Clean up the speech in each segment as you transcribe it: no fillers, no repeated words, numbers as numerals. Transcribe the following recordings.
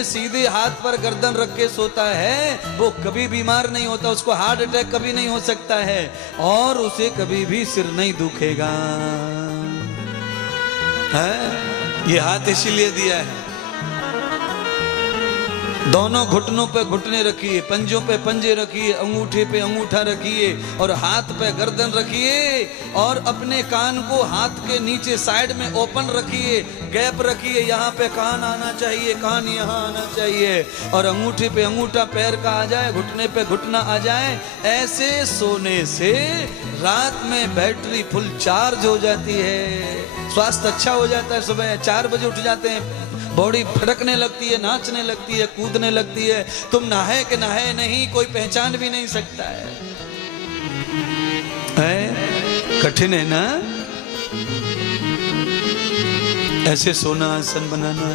सीधे हाथ पर गर्दन रख के सोता है वो कभी बीमार नहीं होता, उसको हार्ट अटैक कभी नहीं हो सकता है और उसे कभी भी सिर नहीं दुखेगा। है? ये हाथ इसीलिए दिया है। दोनों घुटनों पे घुटने रखिए, पंजों पे पंजे रखिए, अंगूठे पे अंगूठा रखिए और हाथ पे गर्दन रखिए और अपने कान को हाथ के नीचे साइड में ओपन रखिए, गैप रखिए, यहाँ पे कान आना चाहिए, कान यहाँ आना चाहिए और अंगूठे पे अंगूठा पैर का आ जाए, घुटने पे घुटना आ जाए। ऐसे सोने से रात में बैटरी फुल चार्ज हो जाती है, स्वास्थ्य अच्छा हो जाता है। सुबह 4 बजे उठ जाते हैं, बॉडी फड़कने लगती है, नाचने लगती है, कूदने लगती है। तुम नहाए कि नहाए नहीं कोई पहचान भी नहीं सकता है। कठिन है ना ऐसे सोना आसन बनाना,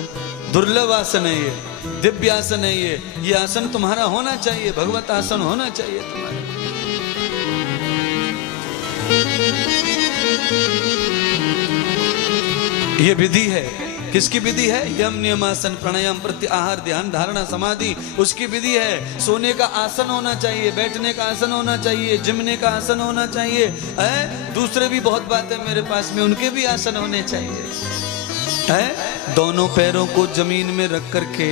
दुर्लभ आसन है ये, दिव्य आसन है ये आसन तुम्हारा होना चाहिए, भगवत आसन होना चाहिए तुम्हारा। ये विधि है, किसकी विधि है? यम नियमासन प्राणायाम प्रत्याहार ध्यान धारणा समाधि, उसकी विधि है। सोने का आसन होना चाहिए, बैठने का आसन होना चाहिए, जिमने का आसन होना चाहिए। दूसरे भी बहुत बातें मेरे पास में, उनके भी आसन होने चाहिए। दोनों पैरों को जमीन में रख करके,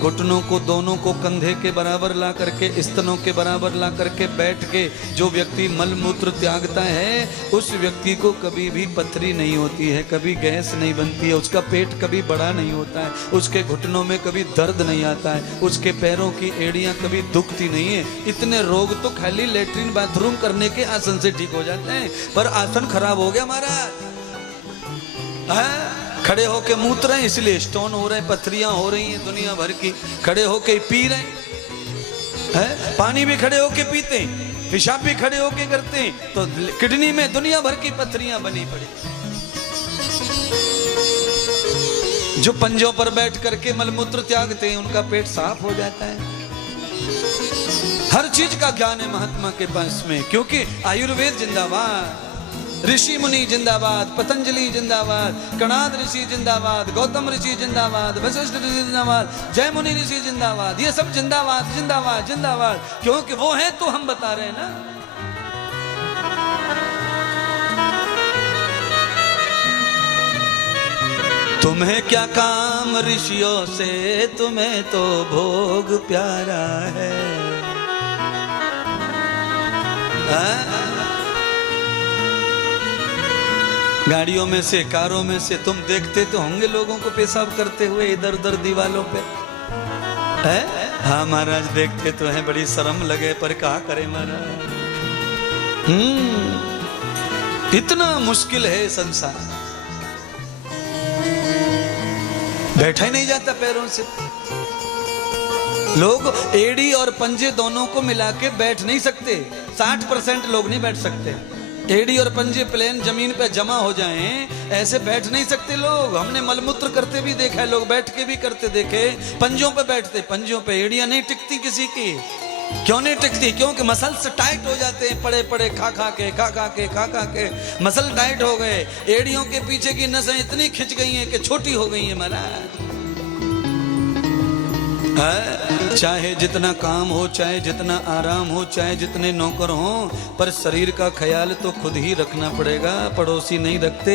घुटनों को दोनों को कंधे के बराबर ला करके, स्तनों के बराबर ला करके बैठ के जो व्यक्ति मल मूत्र त्यागता है उस व्यक्ति को कभी भी पथरी नहीं होती है, कभी गैस नहीं बनती है, उसका पेट कभी बड़ा नहीं होता है, उसके घुटनों में कभी दर्द नहीं आता है, उसके पैरों की एड़ियां कभी दुखती नहीं है। इतने रोग तो खाली लेटरिन बाथरूम करने के आसन से ठीक हो जाते हैं, पर आसन खराब हो गया महाराज। खड़े होके मूत रहे हैं इसलिए स्टोन हो रहे हैं, पथरियां हो रही हैं दुनिया भर की। खड़े होके पी रहे हैं, पानी भी खड़े होके पीते हैं, पेशाब भी खड़े होके करते हैं, तो किडनी में दुनिया भर की पथरियां बनी पड़ी। जो पंजों पर बैठ करके मलमूत्र त्यागते हैं उनका पेट साफ हो जाता है। हर चीज का ज्ञान है महात्मा के पास में, क्योंकि आयुर्वेद जिंदाबाद, ऋषि मुनि जिंदाबाद, पतंजलि जिंदाबाद, कणाद ऋषि जिंदाबाद, गौतम ऋषि जिंदाबाद, वशिष्ठ ऋषि जिंदाबाद, जय मुनि ऋषि जिंदाबाद, ये सब जिंदाबाद जिंदाबाद जिंदाबाद, क्योंकि वो है तो हम बता रहे हैं ना। तुम्हें क्या काम ऋषियों से, तुम्हें तो भोग प्यारा है। गाड़ियों में से, कारों में से तुम देखते तो होंगे लोगों को पेशाब करते हुए इधर उधर दीवालों पे, है? हाँ महाराज देखते तो हैं, बड़ी शर्म लगे, पर क्या करें महाराज। इतना मुश्किल है संसार, बैठा ही नहीं जाता पैरों से। लोग एड़ी और पंजे दोनों को मिला के बैठ नहीं सकते, 60% लोग नहीं बैठ सकते। एड़ी और पंजे प्लेन जमीन पे जमा हो जाएं, ऐसे बैठ नहीं सकते लोग। हमने मलमूत्र करते भी देखा है, लोग बैठ के भी करते देखे, पंजों पे बैठते, पंजों पे एड़ियां नहीं टिकती किसी की। क्यों नहीं टिकती? क्योंकि मसल्स टाइट हो जाते हैं, पड़े पड़े खा खा के मसल टाइट हो गए। एड़ियों के पीछे की नसें इतनी खिंच गई हैं कि छोटी हो गई हैं महाराज। चाहे जितना काम हो, चाहे जितना आराम हो, चाहे जितने नौकर हो, पर शरीर का ख्याल तो खुद ही रखना पड़ेगा, पड़ोसी नहीं रखते।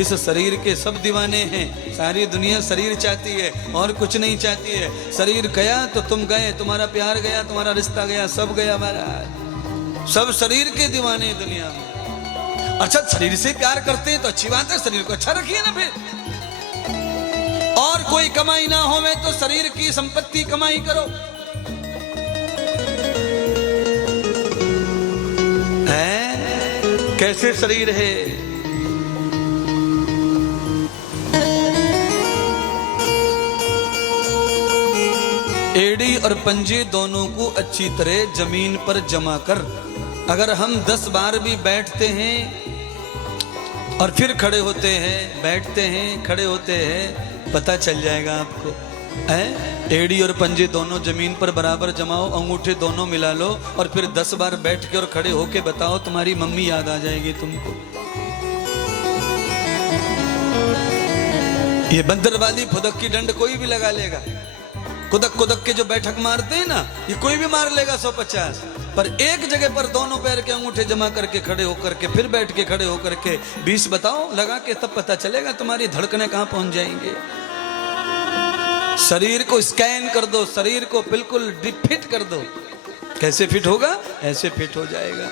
इस शरीर के सब दीवाने हैं, सारी दुनिया शरीर चाहती है और कुछ नहीं चाहती है। शरीर गया तो तुम गए, तुम्हारा प्यार गया, तुम्हारा रिश्ता गया, सब गया महाराज। सब शरीर के दीवाने दुनिया में। अच्छा, शरीर से प्यार करते हैं तो अच्छी बात है, शरीर को अच्छा रखिए ना फिर। और कोई कमाई ना होवे तो शरीर की संपत्ति कमाई करो। है? कैसे शरीर है? एड़ी और पंजे दोनों को अच्छी तरह जमीन पर जमा कर, अगर हम 10 बार भी बैठते हैं और फिर खड़े होते हैं, बैठते हैं, खड़े होते हैं, पता चल जाएगा आपको। एड़ी और पंजे दोनों जमीन पर बराबर जमाओ, अंगूठे दोनों मिला लो और फिर 10 बार बैठ के और खड़े होके बताओ, तुम्हारी मम्मी याद आ जाएगी तुमको। ये बंदरवाली फुदक की डंड कोई भी लगा लेगा। कुदक कुदक के जो बैठक मारते हैं ना, ये कोई भी मार लेगा 150, पर एक जगह पर दोनों पैर के अंगूठे जमा करके खड़े होकर के फिर बैठ के खड़े होकर के 20 बताओ लगा के, तब पता चलेगा तुम्हारी धड़कनें कहां पहुंच जाएंगे। शरीर को स्कैन कर दो, शरीर को बिल्कुल फिट कर दो। कैसे फिट होगा? ऐसे फिट हो जाएगा।